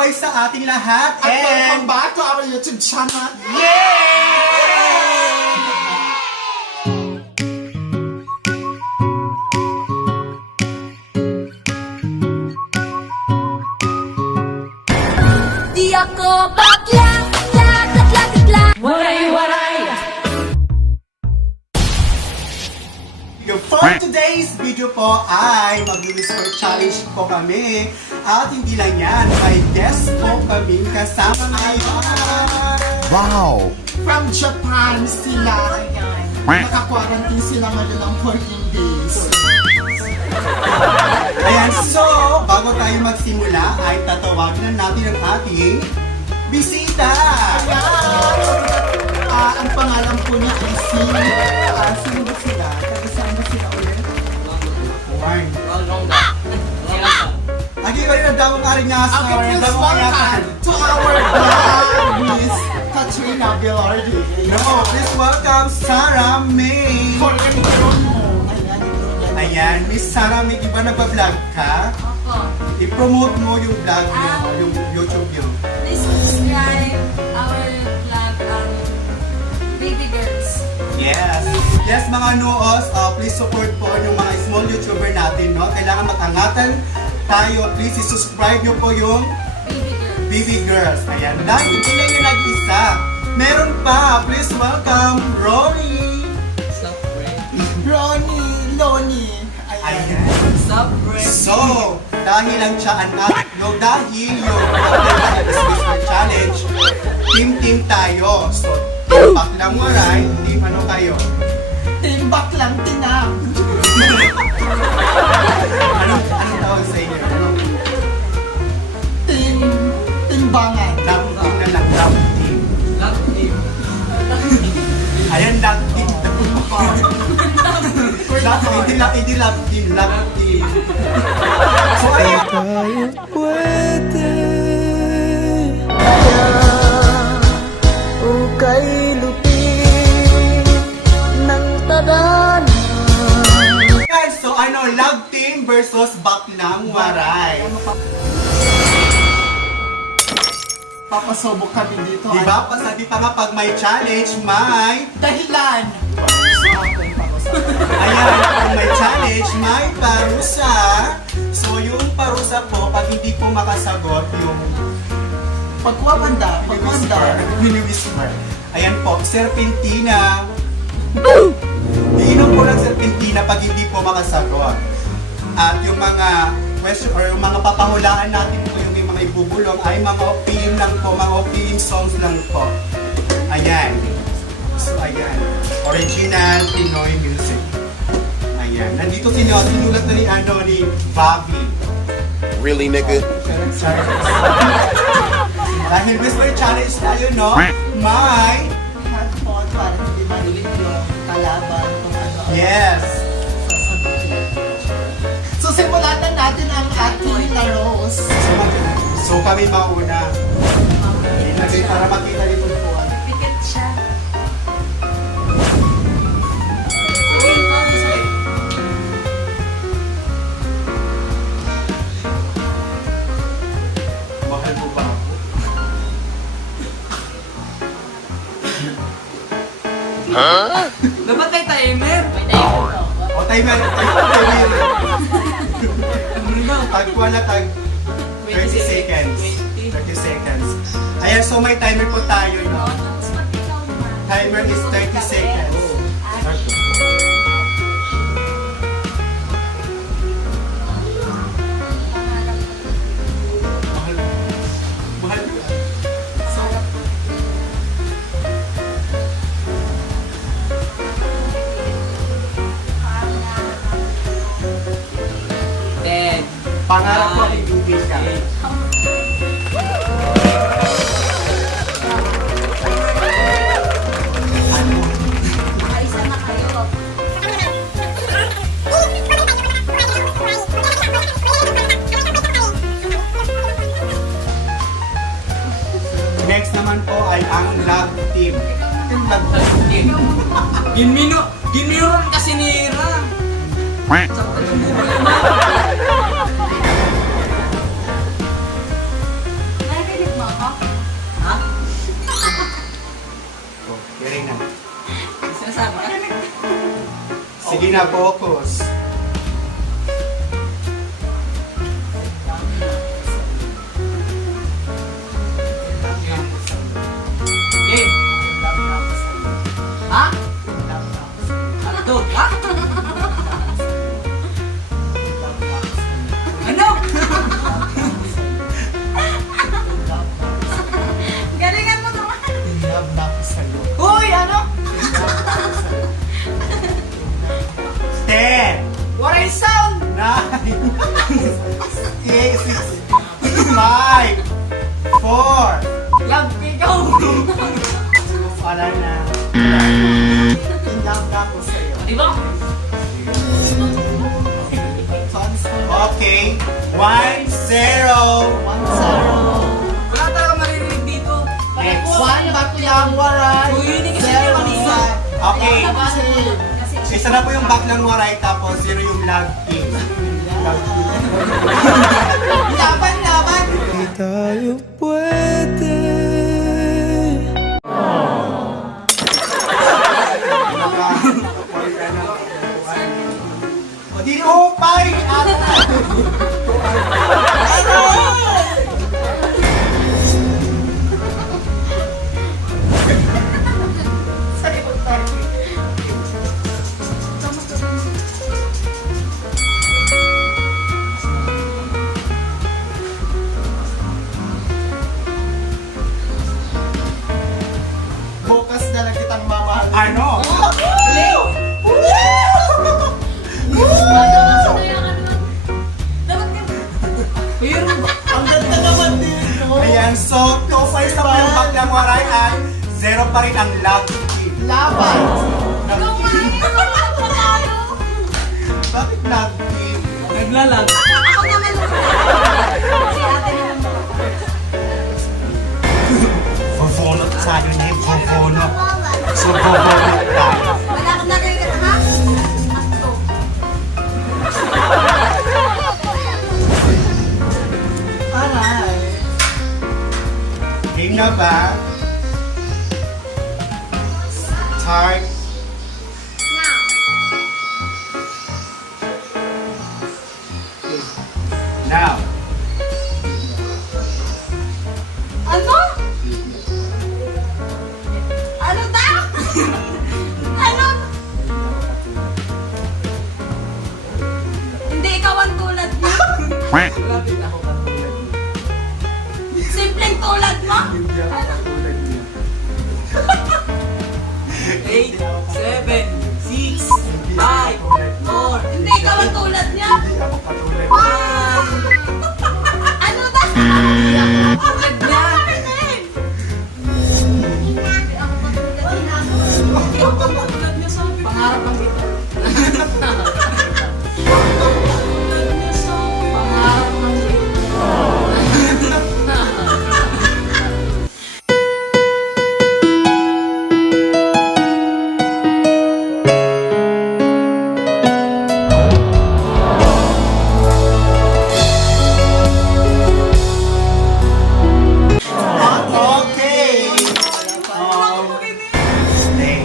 mabuhay sa ating lahat. At welcome back to our YouTube channel. Di ako bakla, lakla. For today's video po ay mag-whisper challenge po kami. At hindi lang yan, may guest po kami kasama ngayon. Wow! From Japan sila. Naka-quarantine sila ngayon ng 14 days. Ayan, so bago tayo magsimula ay tatawagin na natin ang ating bisita. Ang pangalan po niya ay sino ba sila? Saan ba sila ulit? Warren. Lagi ko rin ang damang arinas. Okay, please welcome to our vlog, Miss Katrina Velarde. No, please welcome Sarah May. For intro mo. Ayan, Miss Sarah May, iba nagpa-vlog ka? Opo. I-promote mo yung vlog niyo, yung YouTube niyo. Please subscribe our vlog, Baby Girls. Yes. Yes, mga noos, please support po yung mga small YouTuber natin, no? Kailangan mag-angatan tayo. Please, subscribe nyo po yung Baby Girls. Baby Girls. Ayan. Dahil hindi lang yung nag-isa. Meron pa. Please welcome Ronnie. Loni. Ayan. So, dahil lang siya dahil yung Whisper Challenge, team tayo. So, team Baklang Waray, team ano kayo? Timbak lang tinang. Anong tawag sa inyo? Timbangan. Love team na lang, love team. Ayan, love team. Hindi love team. So, ayan. Guys, so love team versus Baklang Waray. Papasubok kami dito. Diba? Sabi pa nga pag may challenge, may... Dahilan. Ayan, kung may challenge, may parusa. So, yung parusa po, pag hindi po makasagot, yung Pagwawanda. mini-whisper. Ayan po, serpentina. Iinom po ng serpentina pag hindi po makasagot. At yung mga question or yung mga papahulaan natin po, yung mga ibubulong ay mga opinion lang po, mga opinion songs lang po. Ayan. So, ayan. Original Pinoy music. Ayan. Nandito sinulat na ni Bobby. Really, nigga? Dahil Whisper Challenge tayo, no? May... Handphone para hindi maliit yung kalaban kung ano. Yes. So simulan na natin ang ating laros. So kami mauna. Ilagay para makita dito po. Pikit siya. Mahal mo ba ako? Dapat may timer. O timer. Tagpuan na 30 seconds. 30 seconds. Ayan, so may timer po tayo, no? Timer is 30 seconds. Mahal mo. Ten. Pangarap ko ay ibigay ka. Makaisa na kayo. Next naman po ay ang love team. Yung love team. Ginmiron kasi ni Ira. Rina, focus. Game. Ha? Ano to? Ha? Ano? Galingan mo naman. Uy, ano? 10, What is sound? 9, 8, 6, 5, 4, Lag, ikaw. wala na. In love na ako sa'yo. Di ba? Okay, 1-0. 1-0. Wala talaga maririnig dito. Next. 1 baklang waray. Uy, hindi kasi 0 kanina. Okay, Kasi isa na po yung baklang waray tapos 0 yung lag team. Laban, laban. O di upay! Bukas na lang kitang mamahal. Ano? Pero, Ang ganda naman dito. Ayan, so 2 na po yung baklang waray at 0 pa rin ang lag team. Laban. Bakit lag team? naglalag. Ako naman. Si ate naman. Bobonot tayo na yung bobonot. So bobonot tayo. Wala akong nagagit, ha? Ato. Aray. Game na ba? Start. Now. Ano? Ano daw? Ano? Hindi ikaw ang tulad mo? Malapit ako katulad mo. Simpleng tulad mo? Hindi ako katulad niya. 8, 7, 6, 5, 4, Hindi ikaw ang tulad niya? Hindi ako katulad niya. Ano daw? tulad na. Tulad niya sabi ko. Pangarap ang kita. Tulad niya sabi ko. Pangarap ang kita. Okay. Stay.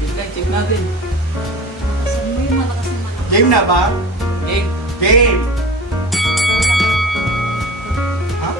Wait lang, check natin. Sabi mo yung malakas na malakas. Game na ba? Game. Game. Ha?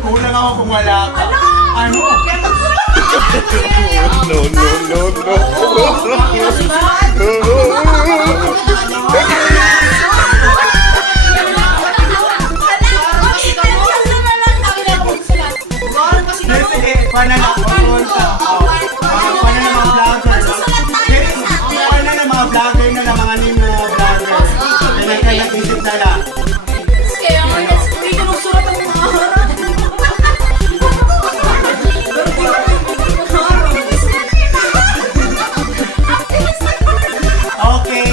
Kulang ako kung wala ka. Ano? No, no, no, no. Sige, sige. Paano na? Papunta. Paano na mga vlogger? Paano na mga vlogger na lang, mga name na vlogger? Kailang isip na lang. Kaya nga, hindi ko nagsulat ang mga harap. Okay.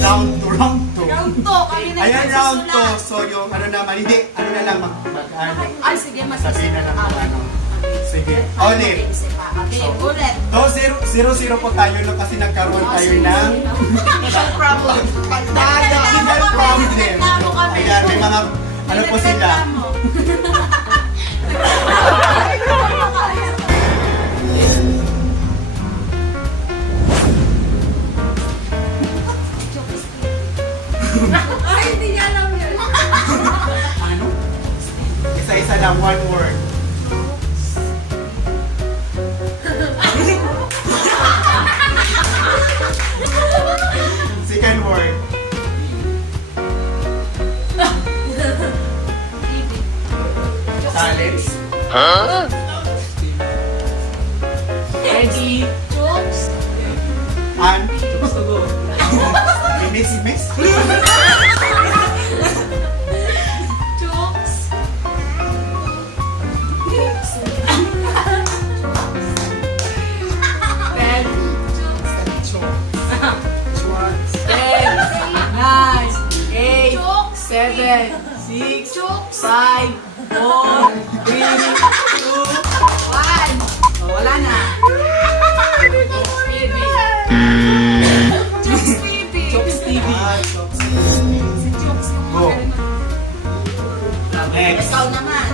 Round 2, round 2. Round 2, kami na Ayan, yung round nagsusulat. 2. So, yung ano naman, hindi, ano na lang, ano, Ay, sige, mas sabihin na lang kung ano. Sige. Ulit. Okay, ulit. 0-0 po tayo no kasi nagkaroon tayo ng Isang problem. Pagdada. legal problem. Ayan, may mga ano po sila. Ay, hindi niya alam yun. Ano? Isa-isa lang, one word. Second word. Silence. Ready? Jokes. And Gusto ko. miss. Jokes. Ten. Ten. Nine. Eight. Jokes. 7, 6, Jokes. 5, 4, 3, 2, 1. Wala na. Jokes, baby. Jokes TV. Si Jokes yung Go. Next. Ikaw naman.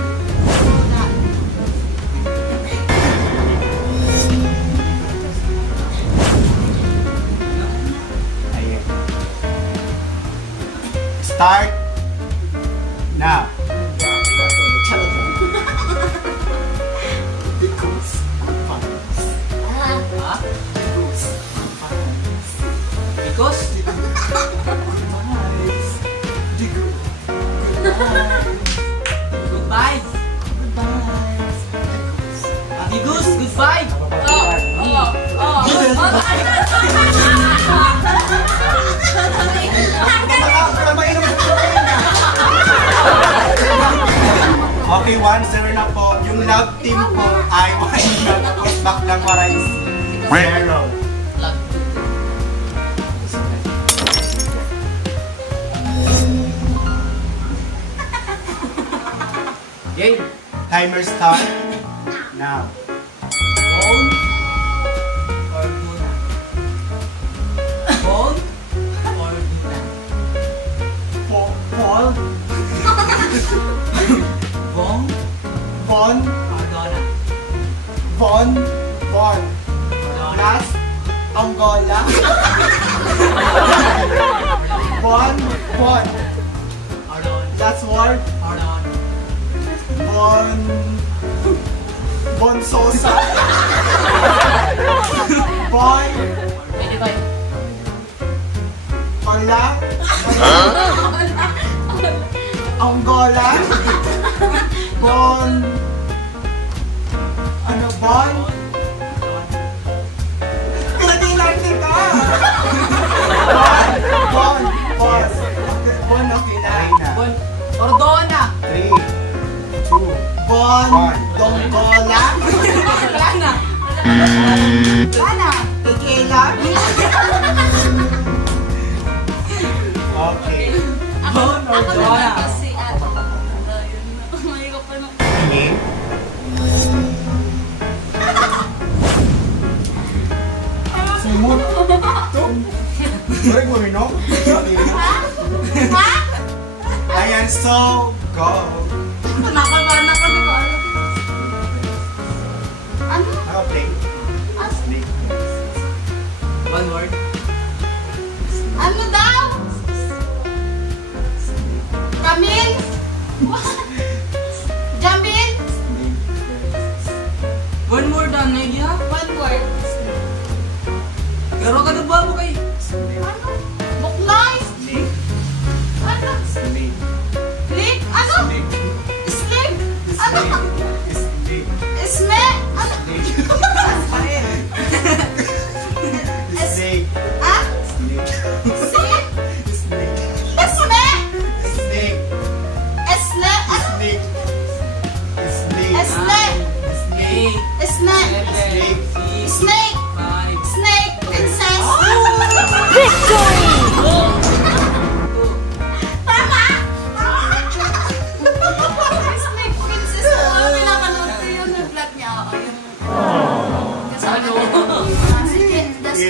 Ayan. Start now. Ha? Because? Goodbye. Amigos, goodbye. Okay, 1-0 na po. Yung love team po ay 1 is back lang para is 0. Game. Timer start now. Phone or Luna? Phone or Luna? Paul, Bong Bon, or Donna? Bon, Or Donna? Last, Angola. Bon, Or Donna? last word, Or Donna? Bon Sosa. Bon, 25. Wala. Angola. Bon. Ano, Bon? Pinag-ilarte ka! Bon. Bon, okay na. Bon or Donna? 3, 2, Bon. Donggola. Wala na. Wala na. Tequila. Okay. Bon or Ako Donna? naman kasi, yun. Mahirap pa nung... Tingin. Sumot. Sorry, guminom. Ha? Ayan, so, go. Nakabahan na kami ko. Ano? Okay. Snake. One word. Ano daw? Camille? Jamil? One word on idea. One word. Garo ka na ba mo kay? Ano? Buklay? Ano? Lick? Ano? Slick? Ano? Isme? Ano? Snake. Ah? Slick? Isme? Snake. Esle? Ano? Snake. Snake. Esle? Eight, Snake? Snake. Snake? 5, Snake? Princess? Tama? Snake Princess. Pinapanood ko yun yung vlog niya.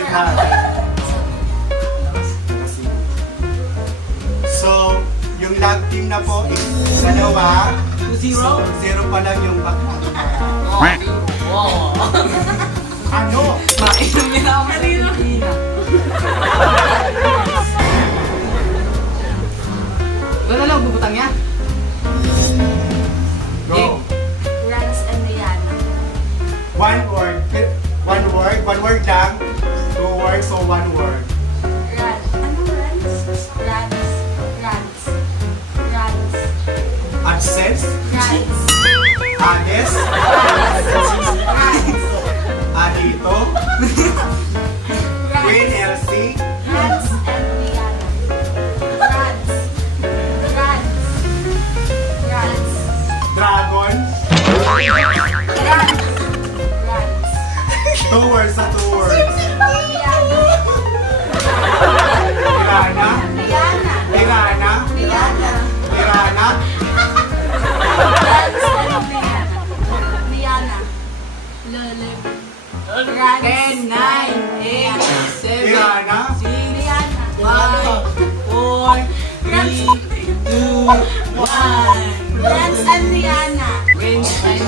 Lahat. So, yung log team na po is dalawa. 2-0. So, 0 pa lang yung bakla. Wow. Ano? Mainom niya ako kanina. Wala lang, bubutang niya. Go. Rans and Rihanna. One word. One word lang. 2 words, so 1 word. Rans. Anong Rans? Rans. Rans. Rans. AdSense. Rans. Ades. Rans. Adito. Queen Rans. LC. Rans and Rihanna. Rans. Rans. Rans. Dragon. Rans. Rans. 2 words sa 2 words. Rihanna. Irana. Rihanna. Irana. Rihanna. Irana. Rans and Rihanna. Rihanna. Lele. Rans. 10, 9, 8, 7, Irana. 6, Rihanna. 5, 4, 3, 2, 1. Rans and Rihanna. Wins and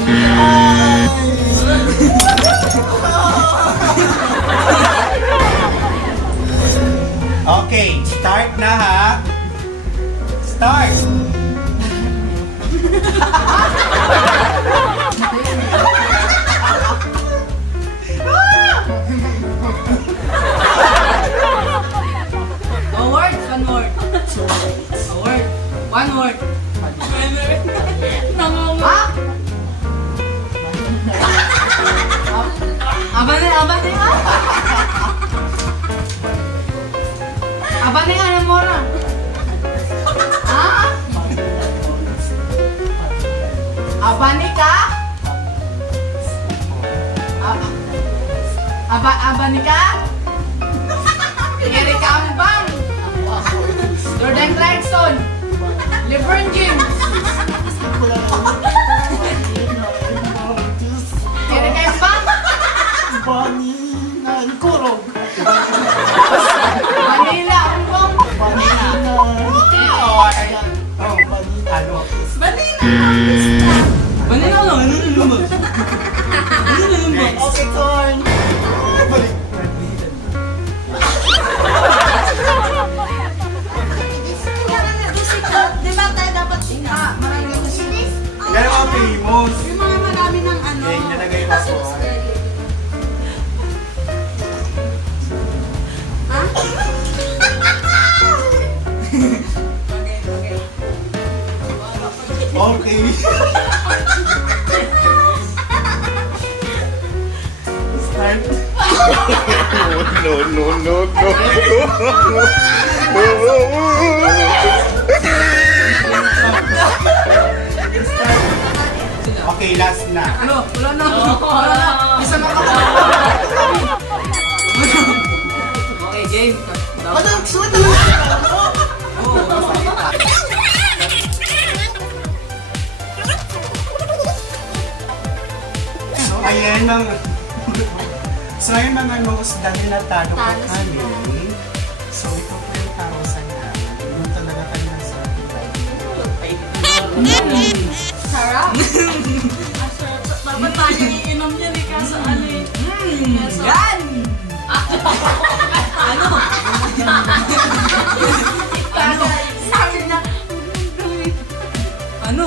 Okay, start na ha. Start. A word, one word. A word, one word. Ha? Abane ha? Abane nga na mora. Ha? Abane ka? Abane ka? Eric Ambang. Jordan Clarkson. LeBron James. Eric Ambang. Bani na kurog. Manila Ambang. Bani na... Okay. Oh, ano? Manila ano? Ano naman? Ano naman? Okay, Corn. Balik. Di ba tayo dapat marami Yan ang mga famous. yung mga marami ng ano. Okay, nalagay pa po. Ha? Okay. Start. Okay, last na. Ano? Wala na. Wala na. Isa na ka. Okay, game. Ano? Suwat na So, ayan mga... So, ayan mga nose, dahil natalo ko Talo kami. sila. So, ito po yung karosan na. Yung talaga kayo nasa Sarap. Ang sarap. Dapat tayo iinom niya ni Kaso ano eh. Yan! Ano? Sabi na, Ano?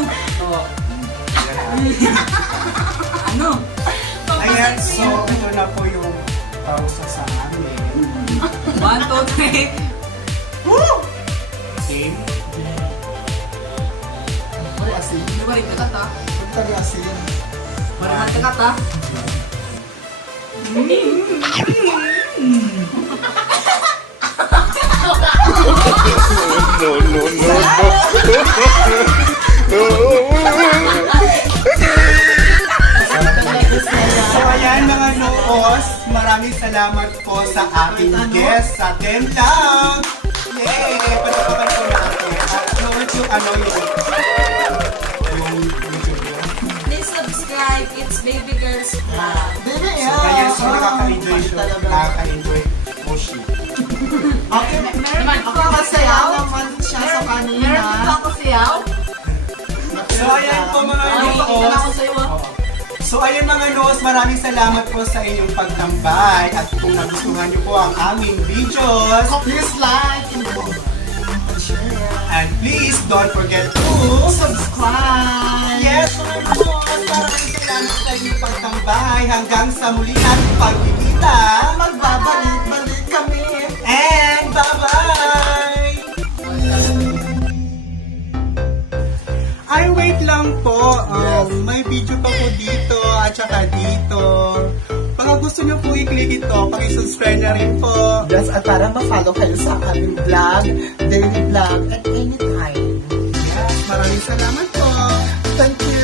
Ano? Ayan, so ito na po yung pausa sa amin. 1, 2, 3. Game. Ay, asin. Ano ba rin kakat ha? Pagtagi asin. Barihan kakat ha? So ayan mga noos, maraming salamat po sa ating guest sa Temtang! Yay! Panapakan po natin. At nood yung ano yung YouTube niya. please subscribe. subscribe. It's Baby Girls Vlog. Baby, So, kaya so nakaka-enjoy siya. Talaga. Nakaka-enjoy po siya. Okay, okay, masaya naman siya sa kanina. Meron pa ako siyaw. So, ayan po mga Ay, pakita na ako noos. sa'yo ah. So, ayan mga noos, maraming salamat po sa inyong pagtambay. At kung nagustuhan niyo po ang aming videos, Please like and share. and please don't forget to Subscribe. yes, mga noos, maraming salamat sa inyong pagtambay. Hanggang sa muli nating pagkikita. Magbabalik-balik kami. And bye-bye! Ay, wait lang po. May video pa po dito at saka dito. Baka gusto nyo po i-click ito, pakisubscribe na rin po. Yes, at para ma-follow kayo sa aming vlog, daily vlog, at anytime. Yes, maraming salamat po. Thank you.